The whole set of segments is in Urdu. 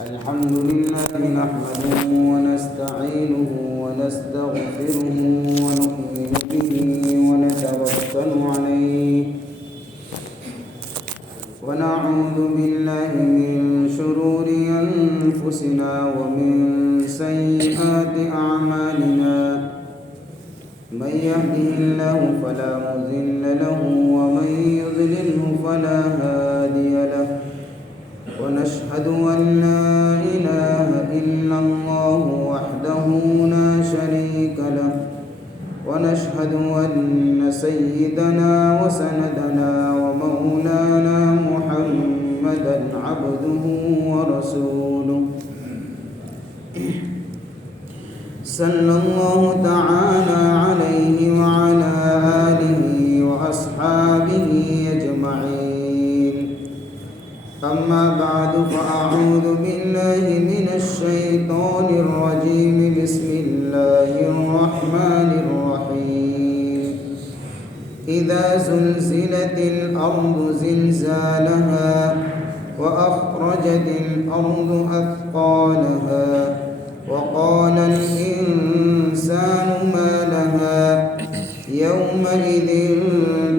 الحمد لله نحمده ونستعينه ونستغفره ونؤمن به ونتوكل عليه ونعوذ بالله من شرور أنفسنا ومن سيئات أعمالنا من يهده الله فلا مضل له ومن يضلله فلا هادي له ونشهد أن لا إله إلا الله وحده لا شريك له ونشهد أن سيدنا وسندنا ومولانا محمدا عبده ورسوله صلى الله تعالى عليه وعلى آله وأصحابه أجمعين أما بعد فأعوذ بالله من الشيطان الرجيم بسم الله الرحمن الرحيم إذا زلزلت الأرض زلزالها وأخرجت الأرض أثقالها وقال الإنسان ما لها يومئذ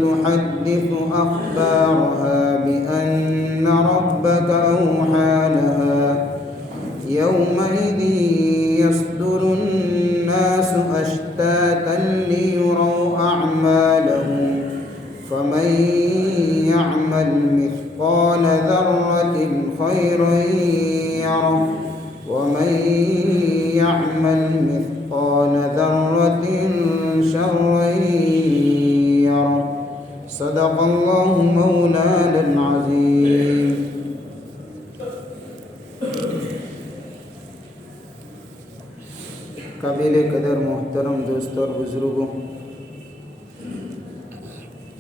تحدث أخبارها بأن ربك أوحى لها يومئذ يصدر الناس أشتاتا ليروا أعمالهم فمن يعمل مثقال ذرة خيرا يره ومن يعمل مثقال ذرة شرا يره صدق الله مولانا العظيم. قابل قدر محترم دوستوں اور بزرگوں،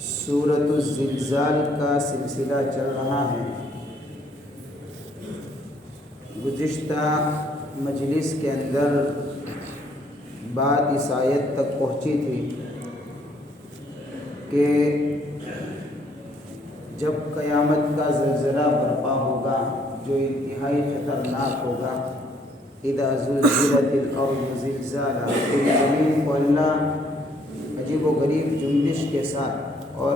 سورۃ الزلزال کا سلسلہ چل رہا ہے۔ گزشتہ مجلس کے اندر بات اس آیت تک پہنچی تھی کہ جب قیامت کا زلزلہ برپا ہوگا جو انتہائی خطرناک ہوگا، اذا زلزلت الارض زلزالها، زمین کو اللہ عجیب و غریب جنبش کے ساتھ اور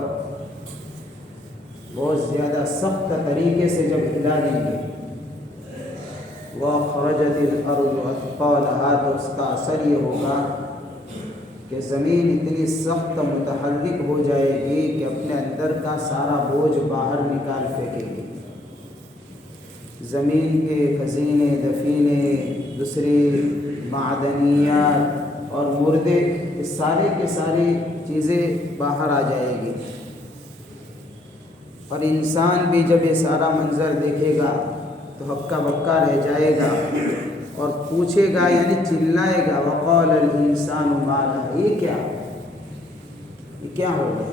بہت زیادہ سخت طریقے سے جب ہلا دیں گے، وَأَخْرَجَتِ الْأَرْضُ أَثْقَالَهَا، تو اس کا اثر یہ ہوگا کہ زمین اتنی سخت متحرک ہو جائے گی کہ اپنے اندر کا سارا بوجھ باہر نکال پھینکے گی۔ زمین کے خزینے، دفینے، دوسری معدنیات اور مردے، اس سارے کے ساری چیزیں باہر آ جائے گی، اور انسان بھی جب یہ سارا منظر دیکھے گا تو ہکا بکا رہ جائے گا اور پوچھے گا، یعنی چلائے گا، وقال الانسان ما لها، یہ کیا ہو گیا؟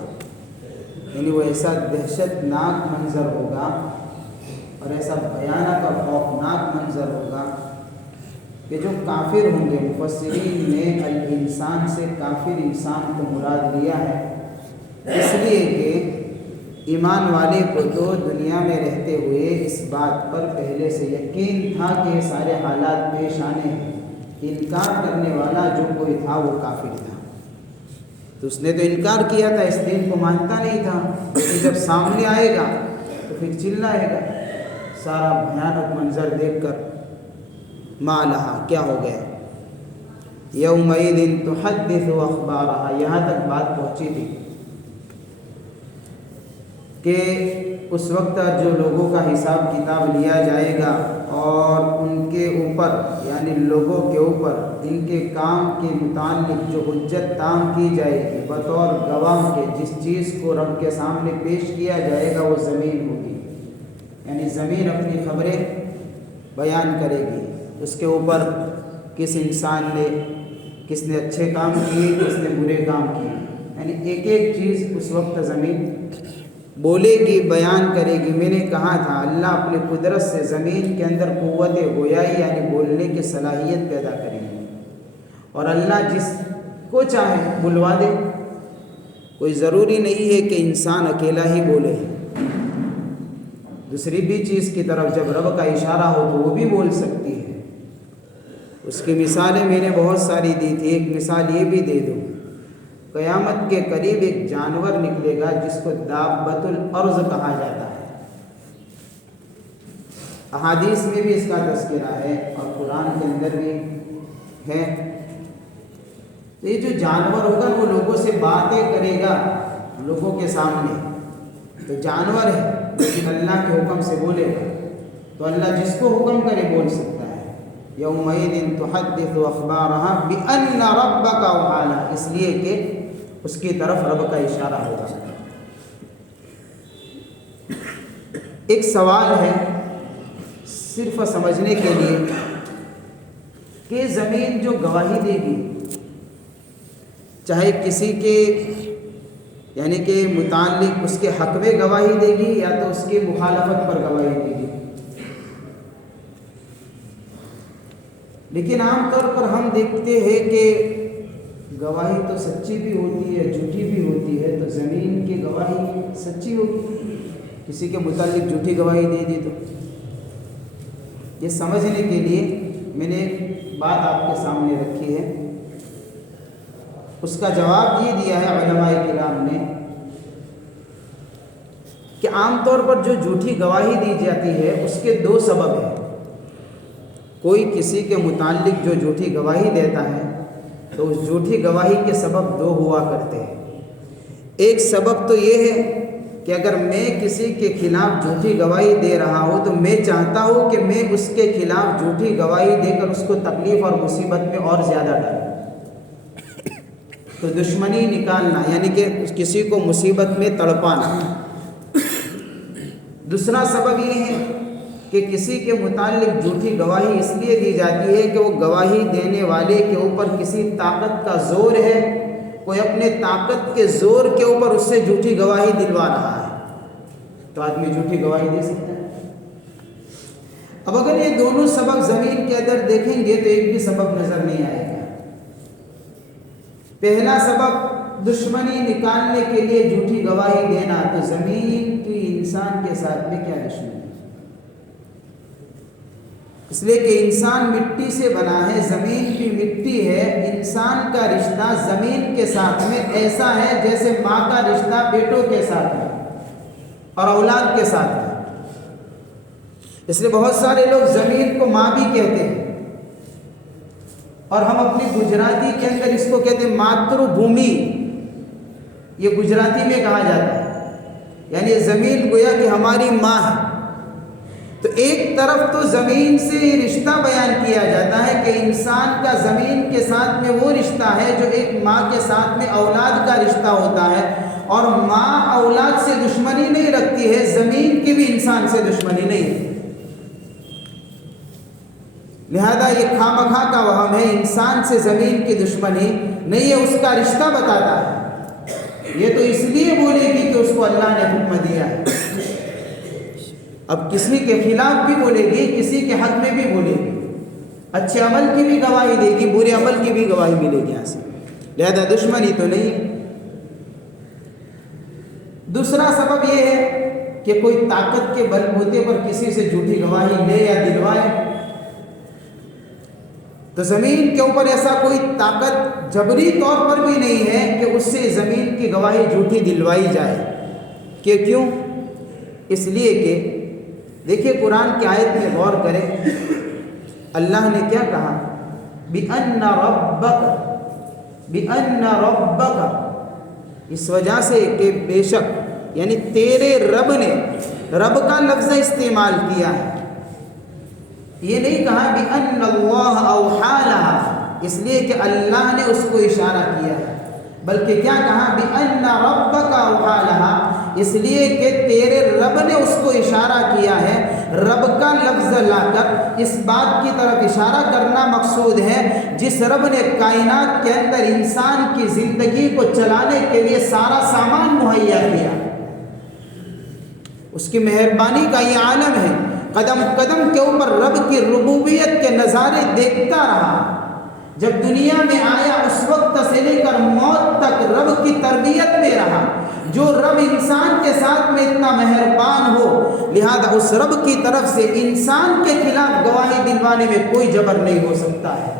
یعنی وہ ایسا دہشت ناک منظر ہوگا اور ایسا بھیانک اور خوفناک منظر ہوگا کہ جو کافر ہوں گے، مفسرین نے الانسان سے کافر انسان کو مراد لیا ہے، اس لیے کہ ایمان والے کو تو دنیا میں رہتے ہوئے اس بات پر پہلے سے یقین تھا کہ یہ سارے حالات پیش آنے ہیں، انکار کرنے والا جو کوئی تھا وہ کافر تھا، تو اس نے تو انکار کیا تھا، اس دین کو مانتا نہیں تھا، لیکن جب سامنے آئے گا تو پھر چلائے گا سارا بھیانک منظر دیکھ کر، ما لہا، کیا ہو گیا، یومئذ تحدث اخبارہا، یہاں تک بات پہنچی تھی کہ اس وقت جو لوگوں کا حساب کتاب لیا جائے گا اور ان کے اوپر، یعنی لوگوں کے اوپر ان کے کام کے متعلق جو حجت تام کی جائے گی بطور گواہ کے، جس چیز کو رب کے سامنے پیش کیا جائے گا وہ زمین ہوگی، یعنی زمین اپنی خبریں بیان کرے گی، اس کے اوپر کس انسان نے، کس نے اچھے کام کیے، کس نے برے کام کیے، یعنی ایک ایک چیز اس وقت زمین بولے گی، بیان کرے گی۔ میں نے کہا تھا اللہ اپنی قدرت سے زمین کے اندر قوت گویائی یعنی بولنے کی صلاحیت پیدا کرے گی، اور اللہ جس کو چاہے بلوا دے، کوئی ضروری نہیں ہے کہ انسان اکیلا ہی بولے۔ دوسری بھی چیز کی طرف جب رب کا اشارہ ہو تو وہ بھی بول سکتی ہے۔ اس کی مثالیں میں نے بہت ساری دی تھی، ایک مثال یہ بھی دے دوں، قیامت کے قریب ایک جانور نکلے گا جس کو دابۃ الارض کہا جاتا ہے۔ احادیث میں بھی اس کا تذکرہ ہے اور قرآن کے اندر بھی ہے۔ تو یہ جو جانور ہوگا وہ لوگوں سے باتیں کرے گا لوگوں کے سامنے، تو جانور ہے لیکن اللہ کے حکم سے بولے گا، تو اللہ جس کو حکم کرے بول سکتا ہے۔ یومئذ تحدث اخبارها بان ربک اوحی لها، اس لیے کہ اس کی طرف رب کا اشارہ ہوگا۔ ایک سوال ہے صرف سمجھنے کے لیے کہ زمین جو گواہی دے گی، چاہے کسی کے یعنی کہ متعلق اس کے حق میں گواہی دے گی یا تو اس کی مخالفت پر گواہی دے گی، لیکن عام طور پر ہم دیکھتے ہیں کہ گواہی تو سچی بھی ہوتی ہے جھوٹی بھی ہوتی ہے، تو زمین کی گواہی سچی ہوگی، کسی کے متعلق جھوٹی گواہی دے دی تو یہ سمجھنے کے لیے میں نے ایک بات آپ کے سامنے رکھی ہے، اس کا جواب یہ دیا ہے علماء کرام نے کہ عام طور پر جو جھوٹی گواہی دی جاتی ہے اس کے دو سبب ہیں۔ کوئی کسی کے متعلق جو جھوٹی گواہی دیتا ہے تو اس جھوٹی گواہی کے سبب دو ہوا کرتے ہیں۔ ایک سبب تو یہ ہے کہ اگر میں کسی کے خلاف جھوٹی گواہی دے رہا ہوں تو میں چاہتا ہوں کہ میں اس کے خلاف جھوٹی گواہی دے کر اس کو تکلیف اور مصیبت میں اور زیادہ ڈالوں، تو دشمنی نکالنا یعنی کہ کسی کو مصیبت میں تڑپانا۔ دوسرا سبب یہ ہے کہ کسی کے متعلق جھوٹی گواہی اس لیے دی جاتی ہے کہ وہ گواہی دینے والے کے اوپر کسی طاقت کا زور ہے، کوئی اپنے طاقت کے زور کے اوپر اس سے جھوٹی گواہی دلوا رہا ہے، تو آدمی جھوٹی گواہی دے سکتا ہے۔ اب اگر یہ دونوں سبب زمین کے اندر دیکھیں گے تو ایک بھی سبب نظر نہیں آئے گا۔ پہلا سبب دشمنی نکالنے کے لیے جھوٹی گواہی دینا، تو زمین کی انسان کے ساتھ میں کیا دشمنی؟ اس لیے کہ انسان مٹی سے بنا ہے، زمین کی مٹی ہے، انسان کا رشتہ زمین کے ساتھ میں ایسا ہے جیسے ماں کا رشتہ بیٹوں کے ساتھ ہے اور اولاد کے ساتھ ہے۔ اس لیے بہت سارے لوگ زمین کو ماں بھی کہتے ہیں، اور ہم اپنی گجراتی کے اندر اس کو کہتے ہیں ماتر بھومی، یہ گجراتی میں کہا جاتا ہے، یعنی زمین گویا کہ ہماری ماں ہے۔ تو ایک طرف تو زمین سے رشتہ بیان کیا جاتا ہے کہ انسان کا زمین کے ساتھ میں وہ رشتہ ہے جو ایک ماں کے ساتھ میں اولاد کا رشتہ ہوتا ہے، اور ماں اولاد سے دشمنی نہیں رکھتی ہے، زمین کی بھی انسان سے دشمنی نہیں ہے۔ لہذا یہ خواہ مخواہ کا وہم ہے، انسان سے زمین کی دشمنی نہیں ہے، اس کا رشتہ بتاتا ہے۔ یہ تو اس لیے بولے گی کہ اس کو اللہ نے حکم دیا ہے۔ اب کسی کے خلاف بھی بولے گی، کسی کے حق میں بھی بولے گی، اچھے عمل کی بھی گواہی دے گی، برے عمل کی بھی گواہی ملے گی یہاں سے، لہذا دشمنی تو نہیں۔ دوسرا سبب یہ ہے کہ کوئی طاقت کے بل بوتے پر کسی سے جھوٹی گواہی لے یا دلوائے، تو زمین کے اوپر ایسا کوئی طاقت جبری طور پر بھی نہیں ہے کہ اس سے زمین کی گواہی جھوٹی دلوائی جائے۔ کہ کیوں؟ اس لیے کہ دیکھیے قرآن کی آیت میں غور کریں، اللہ نے کیا کہا؟ بِأَنَّ رَبَّكَ، اس وجہ سے کہ بے شک، یعنی تیرے رب نے، رب کا لفظ استعمال کیا ہے، یہ نہیں کہا بِأَنَّ اللَّهَ أَوْحَى لَهَا اس لیے کہ اللہ نے اس کو اشارہ کیا ہے، بلکہ کیا کہا؟ بِأَنَّ رَبَّكَ أَوْحَى لَهَا اس لیے کہ تیرے رب نے اس کو اشارہ کیا ہے۔ رب کا لفظ لا کر اس بات کی طرف اشارہ کرنا مقصود ہے جس رب نے کائنات کے اندر انسان کی زندگی کو چلانے کے لیے سارا سامان مہیا کیا، اس کی مہربانی کا یہ عالم ہے۔ قدم قدم کے اوپر رب کی ربوبیت کے نظارے دیکھتا رہا، جب دنیا میں آیا اس وقت سے لے کر موت تک رب کی تربیت میں رہا، جو رب انسان کے ساتھ میں اتنا مہربان ہو، لہذا اس رب کی طرف سے انسان کے خلاف گواہی دلوانے میں کوئی جبر نہیں ہو سکتا ہے۔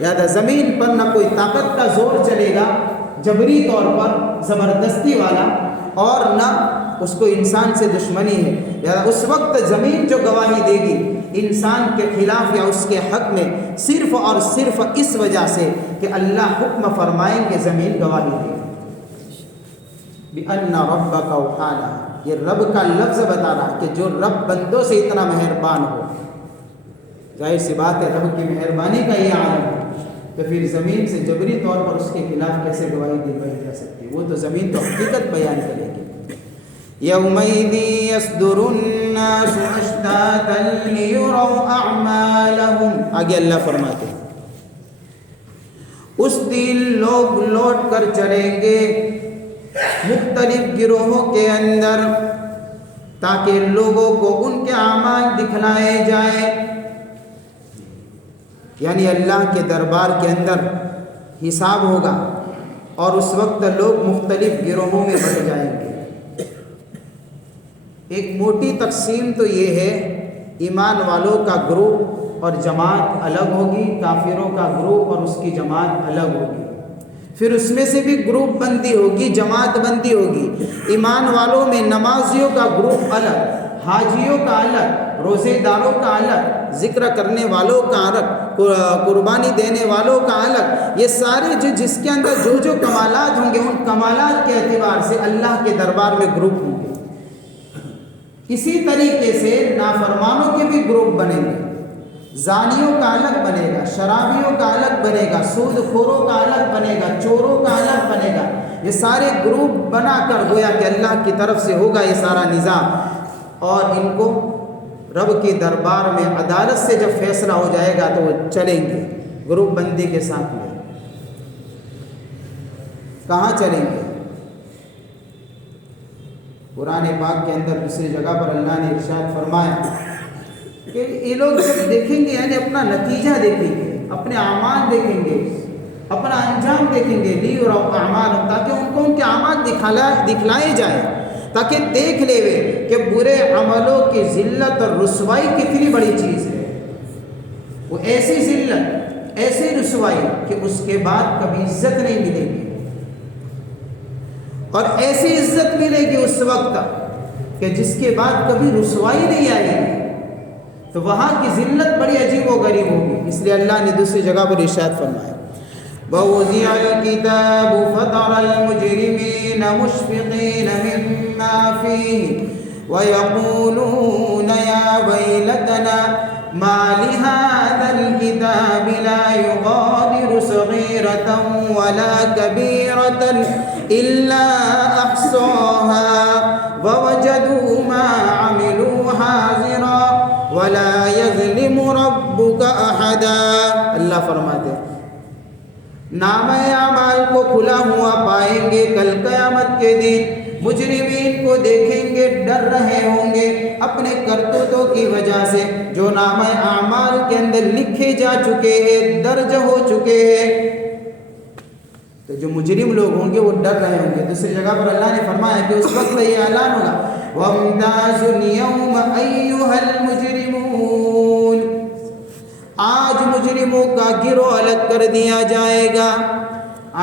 لہذا زمین پر نہ کوئی طاقت کا زور چلے گا جبری طور پر زبردستی والا، اور نہ اس کو انسان سے دشمنی ہے۔ لہذا اس وقت زمین جو گواہی دے گی انسان کے خلاف یا اس کے حق میں، صرف اور صرف اس وجہ سے کہ اللہ حکم فرمائیں کہ زمین گواہی دے گی۔ بِأَنَّ رَبَّكَ أَوْحَىٰ، یہ رب کا لفظ بتا رہا کہ جو رب بندوں سے اتنا مہربان ہو، ظاہر سی بات ہے رب کی مہربانی کا یہ عالم ہے، تو پھر زمین سے جبری طور پر اس کے خلاف کیسے گواہی دلوائی جا سکتی؟ وہ تو زمین تو حقیقت بیان کرے گی۔ یومئذ یصدر الناس اشتاتا لیروا اعمالهم، آگے اللہ فرماتے ہیں اس دن لوگ لوٹ کر چلیں گے مختلف گروہوں کے اندر تاکہ لوگوں کو ان کے اعمال دکھلائے جائیں، یعنی اللہ کے دربار کے اندر حساب ہوگا اور اس وقت لوگ مختلف گروہوں میں بٹ جائیں گے۔ ایک موٹی تقسیم تو یہ ہے، ایمان والوں کا گروپ اور جماعت الگ ہوگی، کافروں کا گروپ اور اس کی جماعت الگ ہوگی۔ پھر اس میں سے بھی گروپ بندی ہوگی، جماعت بندی ہوگی۔ ایمان والوں میں نمازیوں کا گروپ الگ، حاجیوں کا الگ، روزے داروں کا الگ، ذکر کرنے والوں کا الگ، قربانی دینے والوں کا الگ۔ یہ سارے جس کے اندر جو کمالات ہوں گے ان کمالات کے اعتبار سے اللہ کے دربار میں گروپ ہوں گے۔ اسی طریقے سے نافرمانوں کے بھی گروپ بنیں گے، زانیوں کا الگ بنے گا، شرابیوں کا الگ بنے گا، سود خوروں کا الگ بنے گا، چوروں کا الگ بنے گا۔ یہ سارے گروپ بنا کر گویا کہ اللہ کی طرف سے ہوگا یہ سارا نظام، اور ان کو رب کے دربار میں عدالت سے جب فیصلہ ہو جائے گا تو وہ چلیں گے گروپ بندی کے ساتھ میں۔ کہاں چلیں گے؟ قرآن پاک کے اندر دوسری جگہ پر اللہ نے ارشاد فرمایا کہ یہ لوگ جب دیکھیں گے، یعنی اپنا نتیجہ دیکھیں گے، اپنے اعمال دیکھیں گے، اپنا انجام دیکھیں گے، لیروا اعمالهم، تاکہ ان کو ان کے اعمال دکھلائے جائیں، تاکہ دیکھ لے کہ برے عملوں کی ذلت اور رسوائی کتنی بڑی چیز ہے۔ وہ ایسی ذلت، ایسی رسوائی کہ اس کے بعد کبھی عزت نہیں ملے گی، اور ایسی عزت ملے گی اس وقت کہ جس کے بعد کبھی رسوائی نہیں آئے گی۔ تو وہاں کی ذلت بڑی عجیب و غریب ہوگی، اس لیے اللہ نے دوسری جگہ پر ارشاد فرمایا وَوُضِعَ الْكِتَابُ فَتَرَى الْمُجْرِمِينَ مُشْفِقِينَ مِمَّا فِيهِ وَيَقُولُونَ يَا وَيْلَتَنَا مَا لِهَذَا الْكِتَابِ لَا يُغَادِرُ صَغِيرَةً وَلَا كَبِيرَةً إِلَّا أَحْصَاهَا وَوَجَدُوا مَا عَمِلُوا حَاضِرًا وَلَا يَظْلِمُ رَبُّكَ أَحَدًا۔ اللہ فرماتے ہیں نامہ اعمال کو کھلا ہوا پائیں گے کل قیامت کے دن، مجرمین کو دیکھیں گے، ڈر رہے ہوں گے اپنے کرتوتوں کی وجہ سے جو نامہ اعمال کے اندر لکھے جا چکے ہیں، درج ہو چکے ہیں۔ تو جو مجرم لوگ ہوں گے وہ ڈر رہے ہوں گے۔ دوسری جگہ پر اللہ نے فرمایا کہ اس وقت یہ اعلان ہوگا وَامْتَازُوا الْيَوْمَ أَيُّهَا الْمُجْرِمُونَ، آج مجرموں کا گروہ الگ کر دیا جائے گا۔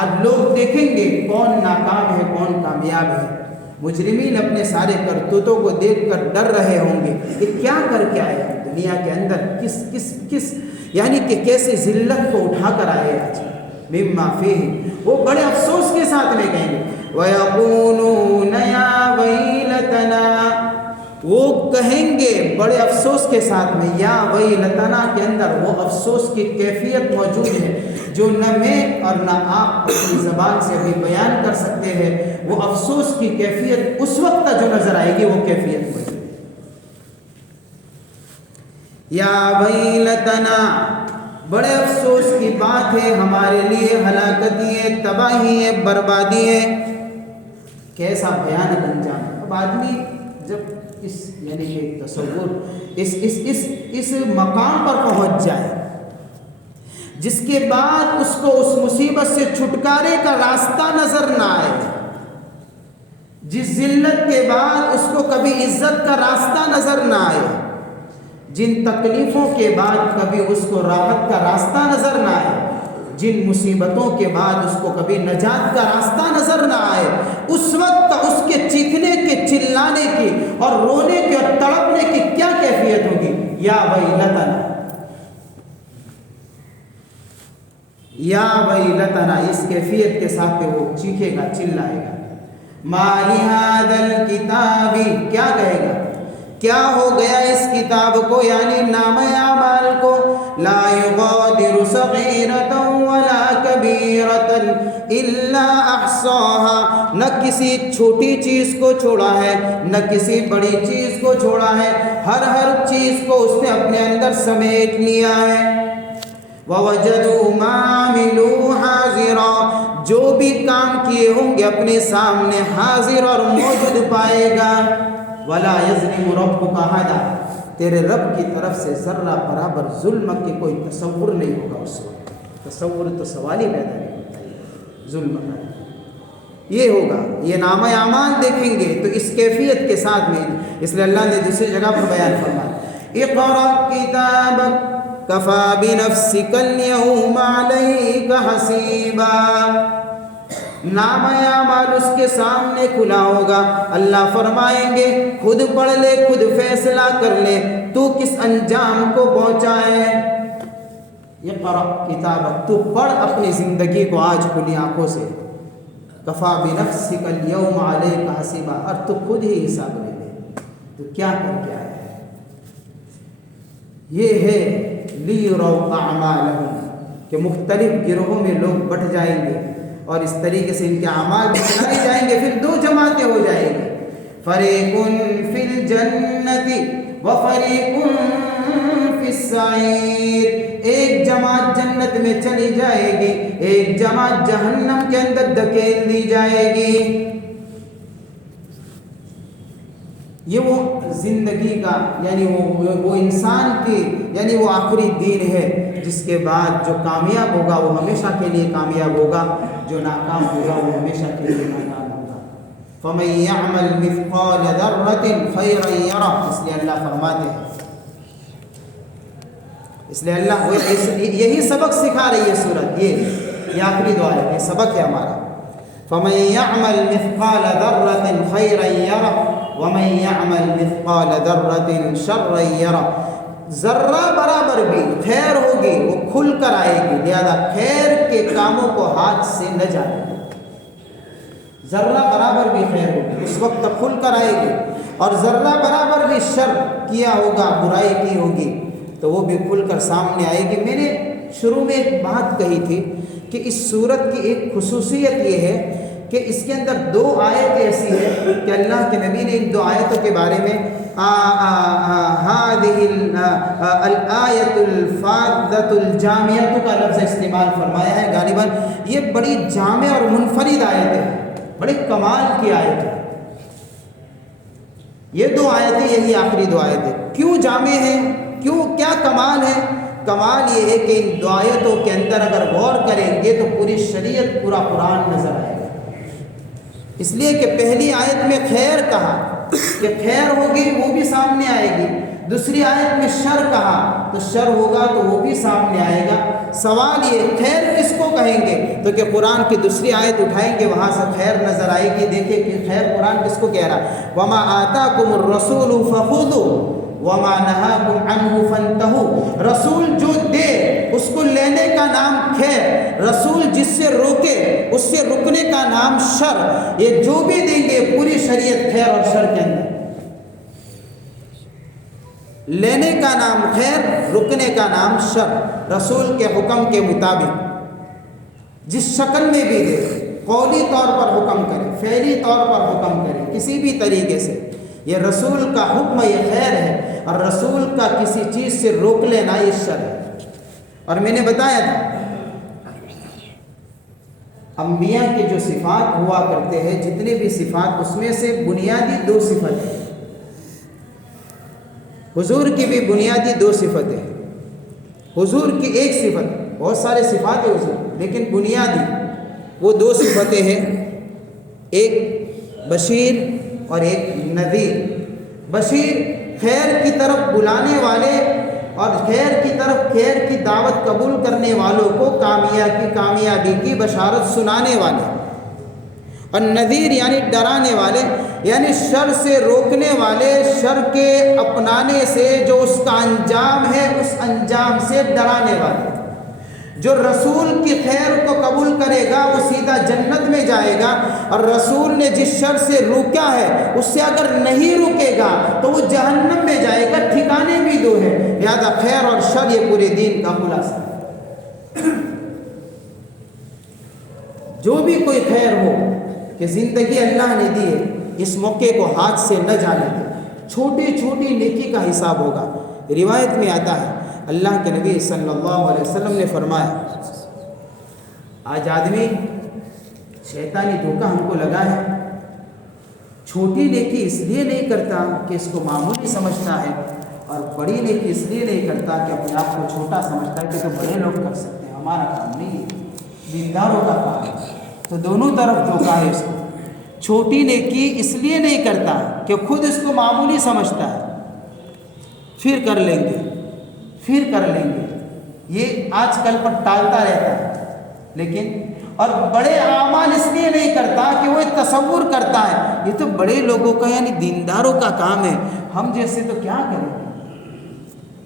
آج لوگ دیکھیں گے کون ناکام ہے کون کامیاب ہے۔ مجرمین اپنے سارے کرتوتوں کو دیکھ کر ڈر رہے ہوں گے کہ کیا کر کے آئے دنیا کے اندر، کس یعنی کہ کیسے ذلت کو اٹھا کر آئے آج۔ مما فیہ، وہ بڑے افسوس کے ساتھ میں کہیں گے وَيَقُولُونَ يَا وَيْلَتَنَا، وہ کہیں گے بڑے افسوس کے ساتھ میں، یا ویلتنا کے اندر وہ افسوس کی کیفیت موجود ہے جو نہ میں اور نہ آپ اپنی زبان سے ابھی بیان کر سکتے ہیں۔ وہ افسوس کی کیفیت اس وقت جو نظر آئے گی وہ کیفیت موجود ہے۔ یا ویلتنا، بڑے افسوس کی بات ہے ہمارے لیے، ہلاکتی ہے، تباہی ہے، بربادی ہے۔ کیسا بھیانک انجام۔ اب آدمی جب اس یعنی کہ تصور اس مقام پر پہنچ جائے جس کے بعد اس کو اس مصیبت سے چھٹکارے کا راستہ نظر نہ آئے، جس ذلت کے بعد اس کو کبھی عزت کا راستہ نظر نہ آئے، جن تکلیفوں کے بعد کبھی اس کو راحت کا راستہ نظر نہ آئے، جن مصیبتوں کے بعد اس کو کبھی نجات کا راستہ نظر نہ آئے، اس وقت اس کے چیخنے کے، چلانے کی اور رونے کی اور تڑپنے کی کیا کیفیت ہوگی؟ یا ویلتنا، یا ویلتنا، اس کیفیت کے ساتھ کہ وہ چیخے گا، چلائے گا۔ ما لہذا الکتاب، کیا کہے گا؟ کیا ہو گیا اس کتاب کو، یعنی نامہ اعمال کو، لا یغادر صغیرۃ ولا کبیرۃ الا احصاها، نہ کسی چھوٹی چیز کو چھوڑا ہے نہ کسی بڑی چیز کو چھوڑا ہے، ہر چیز کو اس نے اپنے اندر سمیٹ لیا ہے۔ ووجدوا ما عملوا حاضرا، جو بھی کام کیے ہوں گے اپنے سامنے حاضر اور موجود پائے گا۔ ولا یظلم ربک احدا، تیرے رب کی طرف سے ذرہ برابر ظلم کی کوئی تصور نہیں ہوگا اس وقت، تصور تو سوال ہی پیدا نہیں ہوتا ہے ظلم کا۔ یہ ہوگا، یہ نامہ اعمال دیکھیں گے تو اس کیفیت کے ساتھ میں، اس لیے اللہ نے دوسری جگہ پر بیان فرمایا، اقرأ کتابک کفی بنفسک اليوم علیک حسیبا، نامہ اعمال اس کے سامنے کھلا ہوگا، اللہ فرمائیں گے خود پڑھ لے، خود فیصلہ کر لے تو کس انجام کو پہنچائے۔ اقرأ کتابک، تو پڑھ اپنی زندگی کو آج کھلی آنکھوں سے، کفی بنفسک اليوم علیک حسیبا، اور تو خود ہی حساب لے لے تو کیا کر کے آیا ہے۔ یہ ہے لیروا اعمالہم، کہ مختلف گروہوں میں لوگ بٹ جائیں گے اور اس طریقے سے ان کے اعمال بتائے جائیں گے، پھر دو جماعتیں ہو جائیں گی، فریق فی الجنت وفریق فی السعیر، ایک جماعت جنت میں چلی جائے گی، ایک جماعت جہنم کے اندر دھکیل دی جائے گی۔ یہ وہ زندگی کا، یعنی وہ انسان کی، یعنی وہ آخری دین ہے جس کے بعد جو کامیاب ہوگا وہ ہمیشہ کے لیے کامیاب ہوگا، جو ناکام ہوگا وہ ہمیشہ کے لیے ناکام ہوگا۔ فَمَن يَعْمَلْ مِثْقَالَ ذَرَّةٍ خَيْرًا يَرَهُ، اس لیے اللہ فرماتے ہیں، اس لیے اللہ یہی سبق سکھا رہی ہے سورت، یہ آخری دعا ہے، یہ سبق ہے ہمارا۔ فَمَن يَعْمَلْ مِثْقَالَ ذَرَّةٍ خَيْرًا يَرَهُ وَمَن يَعْمَلْ مِثْقَالَ ذَرَّةٍ شَرًّا يَرَهُ، ذرہ برابر بھی خیر ہوگی وہ کھل کر آئے گی، لہذا خیر کے کاموں کو ہاتھ سے نہ جانے، ذرہ برابر بھی خیر ہوگی اس وقت کھل کر آئے گی، اور ذرہ برابر بھی شر کیا ہوگا، برائی کی ہوگی تو وہ بھی کھل کر سامنے آئے گی۔ میں نے شروع میں ایک بات کہی تھی کہ اس صورت کی ایک خصوصیت یہ ہے کہ اس کے اندر دو آیت ایسی ہے کہ اللہ کے نبی نے ان دو آیتوں کے بارے میں هذه الآیت الفاضۃ الجامعۃ کا لفظ استعمال فرمایا ہے غالباً، یہ بڑی جامع اور منفرد آیت ہے، بڑی کمال کی آیت ہے۔ یہ دو آیتیں، یہی آخری دو آیتیں کیوں جامع ہیں، کیوں، کیا کمال ہے؟ کمال یہ ہے کہ ان دو آیتوں کے اندر اگر غور کریں گے تو پوری شریعت، پورا قرآن نظر آئے گا۔ اس لیے کہ پہلی آیت میں خیر کہا کہ خیر ہوگی وہ بھی سامنے آئے گی، دوسری آیت میں شر کہا تو شر ہوگا تو وہ بھی سامنے آئے گا۔ سوال یہ خیر کس کو کہیں گے، تو کہ قرآن کی دوسری آیت اٹھائیں گے وہاں سے خیر نظر آئے گی۔ دیکھیں کہ خیر قرآن کس کو کہہ رہا، وما آتاکم الرسول فخذوا وما نہاکم عنہ فانتہوا، رسول جو دے اس کو لینے کا نام خیر، رسول جس سے روکے اس سے رکنے کا نام شر۔ یہ جو بھی دیں گے پوری شریعت خیر اور شر کے اندر، لینے کا نام خیر، رکنے کا نام شر، رسول کے حکم کے مطابق جس شکل میں بھی دے، قولی طور پر حکم کرے، فعلی طور پر حکم کرے، کسی بھی طریقے سے، یہ رسول کا حکم یہ خیر ہے، اور رسول کا کسی چیز سے روک لینا یہ شر ہے۔ اور میں نے بتایا تھا انبیاء کے جو صفات ہوا کرتے ہیں، جتنے بھی صفات، اس میں سے بنیادی دو صفت ہیں، حضور کی بھی بنیادی دو صفت ہے۔ حضور کی ایک صفت بہت سارے صفات ہیں اسے، لیکن بنیادی وہ 2 صفتیں ہیں، ایک بشیر اور ایک نذیر۔ بشیر خیر کی طرف بلانے والے اور خیر کی دعوت قبول کرنے والوں کو کامیابی کی بشارت سنانے والے، اور نذیر یعنی ڈرانے والے، یعنی شر سے روکنے والے، شر کے اپنانے سے جو اس کا انجام ہے اس انجام سے ڈرانے والے۔ جو رسول کی خیر کو قبول کرے گا وہ سیدھا جنت میں جائے گا، اور رسول نے جس شر سے روکا ہے اس سے اگر نہیں روکے گا تو وہ جہنم میں جائے گا۔ ٹھکانے بھی 2 ہیں، لہذا خیر اور شر یہ پورے دین کا خلاصہ ہے۔ جو بھی کوئی خیر ہو کہ زندگی اللہ نے دی ہے، اس موقع کو ہاتھ سے نہ جانے دے، چھوٹی چھوٹی نیکی کا حساب ہوگا۔ روایت میں آتا ہے اللہ کے نبی صلی اللہ علیہ وسلم نے فرمایا، آج آدمی شیطانی دھوکہ ہم کو لگا ہے، چھوٹی نیکی اس لیے نہیں کرتا کہ اس کو معمولی سمجھتا ہے، اور بڑی نیکی اس لیے نہیں کرتا کہ اپنے آپ کو چھوٹا سمجھتا ہے کہ تو بڑے لوگ کر سکتے ہیں، ہمارا کام نہیں ہے، دینداروں کا کام ہے۔ تو دونوں طرف دھوکہ ہے اس کو۔ چھوٹی نیکی اس لیے نہیں کرتا کہ خود اس کو معمولی سمجھتا ہے، پھر کر لیں گے، یہ آج کل پر ٹالتا رہتا ہے، لیکن اور بڑے اعمال اس لیے نہیں کرتا کہ وہ تصور کرتا ہے یہ تو بڑے لوگوں کا یعنی دینداروں کا کام ہے، ہم جیسے تو کیا کریں گے،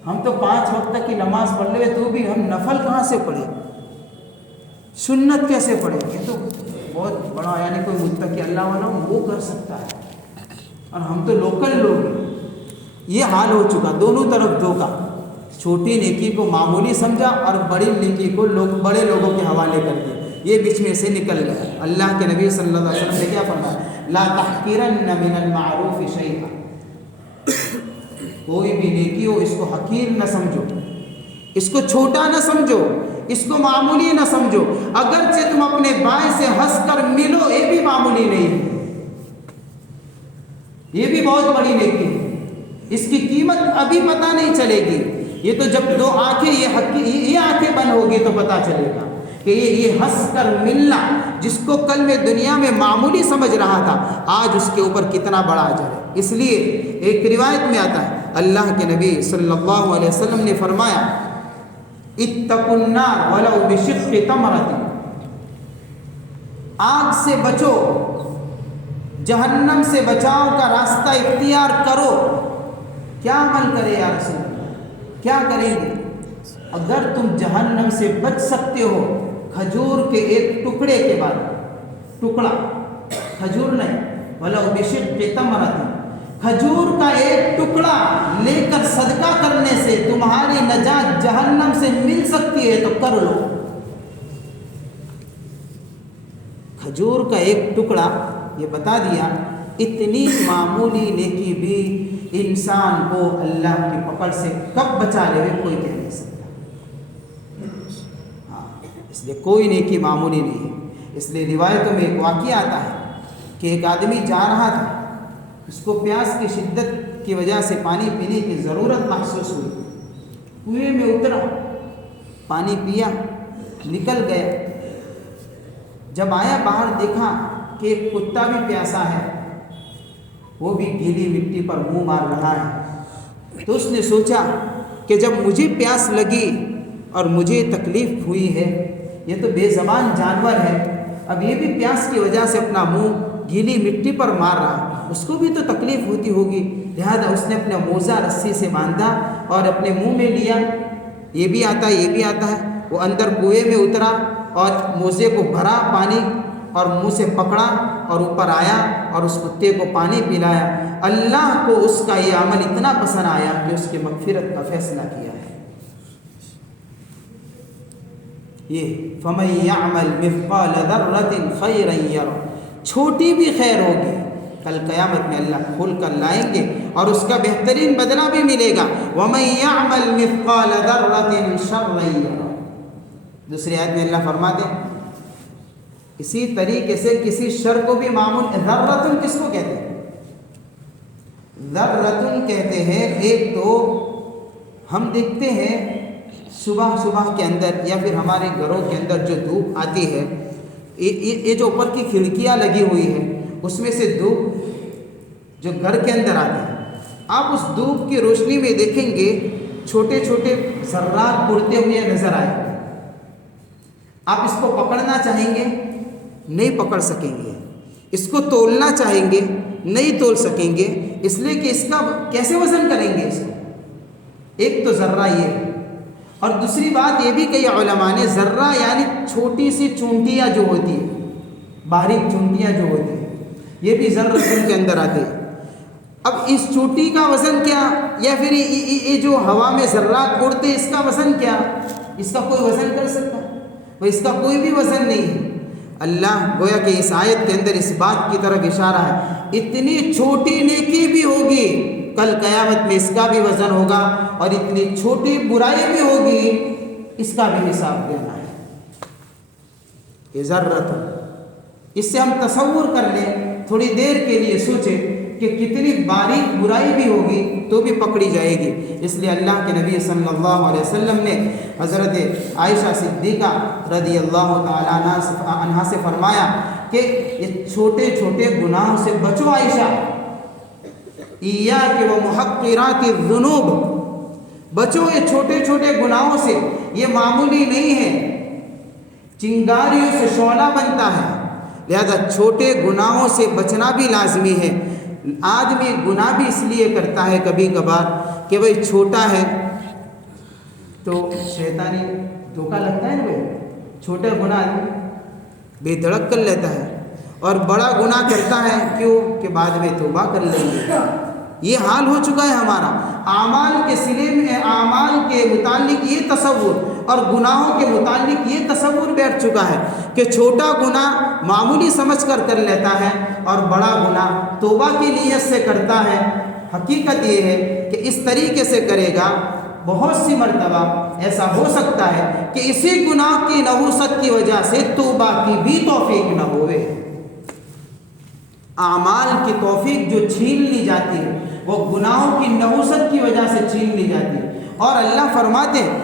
ہم تو 5 وقت کی نماز پڑھ لے تو بھی ہم نفل کہاں سے پڑھیں، سنت کیسے پڑھیں، یہ تو بہت بڑا یعنی کوئی متقی اللہ والا وہ کر سکتا ہے، اور ہم تو لوکل لوگ ہیں۔ یہ حال ہو چکا، دونوں طرف دھوکا، چھوٹی نیکی کو معمولی سمجھا اور بڑی نیکی کو بڑے لوگوں کے حوالے کر دیا، یہ بیچ میں سے نکل گیا۔ اللہ کے نبی صلی اللہ علیہ وسلم نے کیا فرمایا، لا تحقرن من المعروف شیئا، کوئی بھی نیکی ہو اس کو حقیر نہ سمجھو، اس کو چھوٹا نہ سمجھو، اس کو معمولی نہ سمجھو، اگرچہ تم اپنے بھائی سے ہنس کر ملو یہ بھی معمولی نہیں ہے، یہ بھی بہت بڑی نیکی ہے، اس کی قیمت ابھی پتہ نہیں چلے گی، یہ تو جب 2 آنکھیں یہ آنکھیں بند ہوگی تو پتہ چلے گا کہ یہ ہنس کر ملنا جس کو کل میں دنیا میں معمولی سمجھ رہا تھا آج اس کے اوپر کتنا بڑا اجر ہے۔ اس لیے ایک روایت میں آتا ہے اللہ کے نبی صلی اللہ علیہ وسلم نے فرمایا، اتقوا النار ولو بشق تمرۃ، آگ سے بچو، جہنم سے بچاؤ کا راستہ اختیار کرو۔ کیا عمل کرے یا رسول اللہ، کیا کریں گے؟ اگر تم جہنم سے بچ سکتے ہو کھجور کے ایک ٹکڑے کے بعد، ٹکڑا کھجور نہیں، ولو بشق تمرۃ، کھجور کا ایک ٹکڑا لے کر صدقہ کرنے سے تمہاری نجات جہنم سے مل سکتی ہے تو کر لو۔ کھجور کا ایک ٹکڑا، یہ بتا دیا اتنی معمولی نیکی بھی انسان کو اللہ کی پکڑ سے کب بچا لے کوئی کہہ نہیں سکتا۔ ہاں، اس لیے کوئی نیکی معمولی نہیں ہے۔ اس لیے روایتوں میں ایک واقعہ آتا ہے کہ ایک آدمی جا رہا تھا، اس کو پیاس کی شدت کی وجہ سے پانی پینے کی ضرورت محسوس ہوئی، کنویں میں اترا، پانی پیا، نکل گیا، جب آیا باہر دیکھا کہ ایک کتا بھی پیاسا ہے، وہ بھی گیلی مٹی پر منہ مار رہا ہے، تو اس نے سوچا کہ جب مجھے پیاس لگی اور مجھے تکلیف ہوئی ہے، یہ تو بے زبان جانور ہے، اب یہ بھی پیاس کی وجہ سے اپنا منہ گیلی مٹی پر مار رہا، اس کو بھی تو تکلیف ہوتی ہوگی، لہذا اس نے اپنا موزہ رسی سے باندھا اور اپنے منہ میں لیا۔ یہ بھی آتا ہے، وہ اندر کنویں میں اترا اور موزے کو بھرا پانی اور منہ سے پکڑا اور اوپر آیا اور اس کتے کو پانی پلایا۔ اللہ کو اس کا یہ عمل اتنا پسند آیا کہ اس کی مغفرت کا فیصلہ کیا ہے۔ یہ فَمَن يَعْمَلْ مِثْقَالَ ذَرَّةٍ خَيْرًا يَرَهُ، چھوٹی بھی خیر ہوگی، کل قیامت میں اللہ کھول کر لائیں گے اور اس کا بہترین بدلہ بھی ملے گا۔ وَمَن يَعْمَلْ مِثْقَالَ ذَرَّةٍ شَرًّا يَرَهُ، دوسری آیت میں اللہ فرماتے ہیں اسی طریقے سے کسی شر کو بھی معمول، ذرۃ کس کو کہتے ہیں؟ ذرۃ کہتے ہیں، ایک تو ہم دیکھتے ہیں صبح صبح کے اندر یا پھر ہمارے گھروں کے اندر جو دھوپ آتی ہے، یہ جو اوپر کی کھڑکیاں لگی ہوئی ہیں اس میں سے دھوپ جو گھر کے اندر آتی ہے، آپ اس دھوپ کی روشنی میں دیکھیں گے چھوٹے چھوٹے ذرات اڑتے ہوئے نظر آئے گے۔ آپ اس کو پکڑنا چاہیں گے، نہیں پکڑ سکیں گے۔ اس کو تولنا چاہیں گے، نہیں تول سکیں گے، اس لیے کہ اس کا کیسے وزن کریں گے اس کو؟ ایک تو ذرہ یہ ہے، اور دوسری بات یہ بھی کئی علماء نے ذرہ یعنی چھوٹی سی چونٹیاں جو ہوتی ہیں، باریک چونٹیاں جو ہوتی ہیں، یہ بھی ذرہ کے اندر آتی ہے۔ اب اس چوٹی کا وزن کیا، یا پھر یہ جو ہوا میں ذرات اڑتے اس کا وزن کیا؟ اس کا کوئی وزن کر سکتا ہے؟ اس کا کوئی بھی وزن نہیں ہے۔ اللہ گویا کہ اس آیت کے اندر اس بات کی طرف اشارہ ہے، اتنی چھوٹی نیکی بھی ہوگی کل قیامت میں اس کا بھی وزن ہوگا، اور اتنی چھوٹی برائی بھی ہوگی اس کا بھی حساب دینا ہے۔ یہ ذرت، اس سے ہم تصور کر لیں، تھوڑی دیر کے لیے سوچیں کہ کتنی باریک برائی بھی ہوگی تو بھی پکڑی جائے گی۔ اس لیے اللہ کے نبی صلی اللہ علیہ وسلم نے حضرت عائشہ صدیقہ رضی اللہ تعالیٰ عنہا سے فرمایا کہ یہ چھوٹے چھوٹے گناہوں سے بچو عائشہ، ایاک و محقرات الذنوب، بچو یہ چھوٹے چھوٹے گناہوں سے، یہ معمولی نہیں ہے، چنگاریوں سے شعلہ بنتا ہے، لہذا چھوٹے گناہوں سے بچنا بھی لازمی ہے۔ آدمی گناہ بھی اس لیے کرتا ہے کبھی کبھار کہ بھئی چھوٹا ہے تو شیطانی دھوکہ لگتا ہے نا، بھائی چھوٹا گناہ بے دھڑک کر لیتا ہے، اور بڑا گناہ کرتا ہے کیوں کہ بعد میں توبہ کر لیں گے۔ یہ حال ہو چکا ہے ہمارا، اعمال کے سلے میں اعمال کے متعلق یہ تصور اور گناہوں کے متعلق یہ تصور بیٹھ چکا ہے کہ چھوٹا گناہ معمولی سمجھ کر لیتا ہے، اور بڑا گناہ توبہ کی نیت سے کرتا ہے۔ حقیقت یہ ہے کہ اس طریقے سے کرے گا، بہت سی مرتبہ ایسا ہو سکتا ہے کہ اسی گناہ کی نحوست کی وجہ سے توبہ کی بھی توفیق نہ ہوئے۔ اعمال کی توفیق جو چھین لی جاتی ہے وہ گناہوں کی نحوست کی وجہ سے چھین لی جاتی ہے، اور اللہ فرماتے ہیں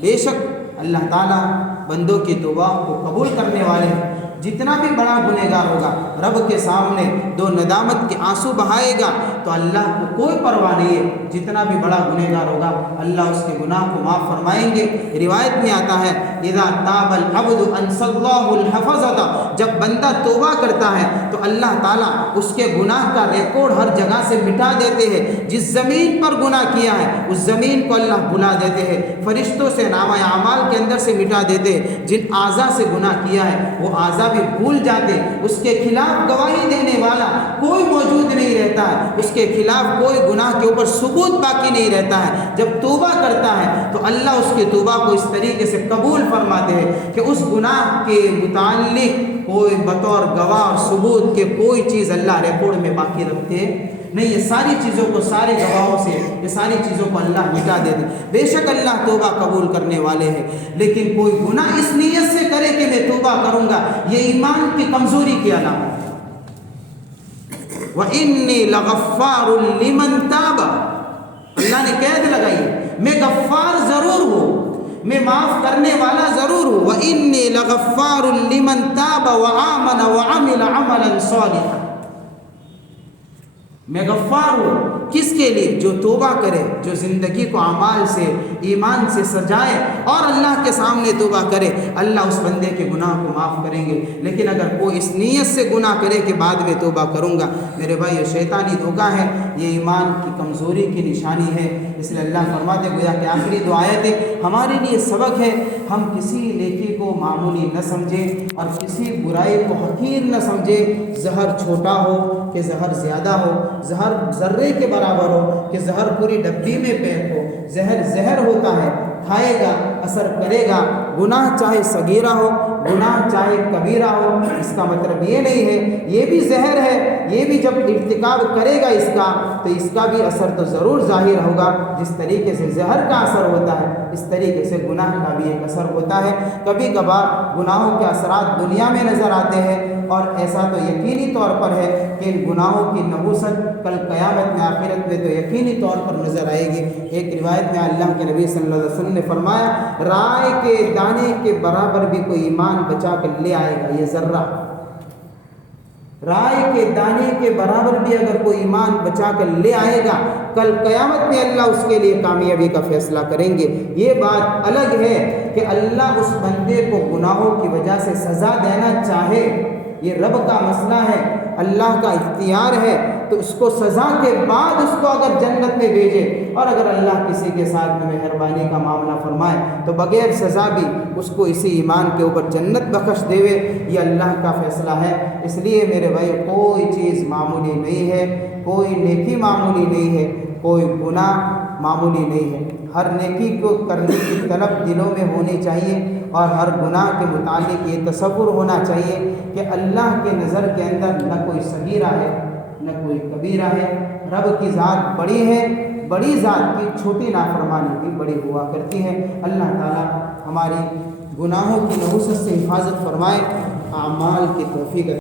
بے شک اللہ تعالیٰ بندوں کی توبہ کو قبول کرنے والے ہیں۔ جتنا بھی بڑا گنہگار ہوگا رب کے سامنے دو ندامت کے آنسو بہائے گا تو اللہ کو کوئی پرواہ نہیں ہے، جتنا بھی بڑا گنہگار ہوگا اللہ اس کے گناہ کو معاف فرمائیں گے۔ روایت میں آتا ہے اذا تاب العبد انسى الله الحفظة، جب بندہ توبہ کرتا ہے تو اللہ تعالیٰ اس کے گناہ کا ریکارڈ ہر جگہ سے مٹا دیتے ہیں۔ جس زمین پر گناہ کیا ہے اس زمین کو اللہ بھلا دیتے ہیں، فرشتوں سے نامہ اعمال کے اندر سے مٹا دیتے ہیں۔ جن اعضاء سے گناہ کیا ہے وہ اعضاء بھی بھول جاتے، اس کے خلاف گواہی دینے والا کوئی موجود نہیں رہتا ہے، اس کے خلاف کوئی گناہ کے اوپر ثبوت باقی نہیں رہتا ہے۔ جب توبہ کرتا ہے تو اللہ اس کے توبہ کو اس طریقے سے قبول فرماتے ہیں کہ اس گناہ کے متعلق کوئی بطور گواہ اور ثبوت کے کوئی چیز اللہ ریکارڈ میں باقی رکھتے نہیں، یہ ساری چیزوں کو سارے گواہوں سے یہ ساری چیزوں کو اللہ مٹا دیتے۔ بے شک اللہ توبہ قبول کرنے والے ہیں، لیکن کوئی گناہ اس نیت سے کرے کہ میں توبہ کروں گا، یہ ایمان کی کمزوری کی علامت ہے۔ وَإِنِّي لَغَفَّارٌ لِمَن تَابَ، اللہ نے قید لگائی میں غفار ضرور ہوں، میں معاف کرنے والا ضرور ہوں۔ وَإِنِّي لَغَفَّارٌ لِمَن تَابَ وَآمَنَ وَعَمِلَ عَمَلًا صَالِحًا، میں غفار ہوں کس کے لیے؟ جو توبہ کرے، جو زندگی کو اعمال سے ایمان سے سجائے اور اللہ کے سامنے توبہ کرے، اللہ اس بندے کے گناہ کو معاف کریں گے۔ لیکن اگر کوئی اس نیت سے گناہ کرے کہ بعد میں توبہ کروں گا، میرے بھائی یہ شیطانی دھوکہ ہے، یہ ایمان کی کمزوری کی نشانی ہے۔ اس لیے اللہ فرماتے گویا کہ آخری دو آیتیں ہمارے لیے سبق ہے، ہم کسی نیکی کو معمولی نہ سمجھیں اور کسی برائی کو حقیر نہ سمجھیں۔ زہر چھوٹا ہو کہ زہر زیادہ ہو، زہر ذرے کے برابر ہو کہ زہر پوری ڈبی میں پیک ہو، زہر زہر ہوتا ہے، کھائے گا اثر کرے گا۔ گناہ چاہے صغیرہ ہو، گناہ چاہے کبیرہ ہو، اس کا مطلب یہ نہیں ہے یہ بھی زہر ہے، یہ بھی جب ارتکاب کرے گا اس کا تو اس کا بھی اثر تو ضرور ظاہر ہوگا۔ جس طریقے سے زہر کا اثر ہوتا ہے اس طریقے سے گناہ کا بھی ایک اثر ہوتا ہے۔ کبھی کبھار گناہوں کے اثرات دنیا میں نظر آتے ہیں اور ایسا تو یقینی طور پر ہے کہ ان گناہوں کی نحوست کل قیامت میں آخرت میں تو یقینی طور پر نظر آئے گی۔ ایک روایت میں اللہ کے نبی صلی اللہ علیہ وسلم نے فرمایا، رائے کے دانے کے برابر بھی کوئی ایمان بچا کر لے آئے گا، یہ ذرہ رائے کے دانے کے برابر بھی اگر کوئی ایمان بچا کر لے آئے گا، کل قیامت میں اللہ اس کے لیے کامیابی کا فیصلہ کریں گے۔ یہ بات الگ ہے کہ اللہ اس بندے کو گناہوں کی وجہ سے سزا دینا چاہے، یہ رب کا مسئلہ ہے، اللہ کا اختیار ہے، تو اس کو سزا کے بعد اس کو اگر جنت میں بھیجے، اور اگر اللہ کسی کے ساتھ میں مہربانی کا معاملہ فرمائے تو بغیر سزا بھی اس کو اسی ایمان کے اوپر جنت بخش دے، یہ اللہ کا فیصلہ ہے۔ اس لیے میرے بھائی کوئی چیز معمولی نہیں ہے، کوئی نیکی معمولی نہیں ہے، کوئی گناہ معمولی نہیں ہے۔ ہر نیکی کو کرنے کی طلب دلوں میں ہونی چاہیے، اور ہر گناہ کے متعلق یہ تصور ہونا چاہیے کہ اللہ کے نظر کے اندر نہ کوئی صغیرہ ہے نہ کوئی کبیرہ ہے۔ رب کی ذات بڑی ہے، بڑی ذات کی چھوٹی نافرمانی بھی بڑی ہوا کرتی ہے۔ اللہ تعالی ہماری گناہوں کی نحوست سے حفاظت فرمائے، اعمال کی توفیق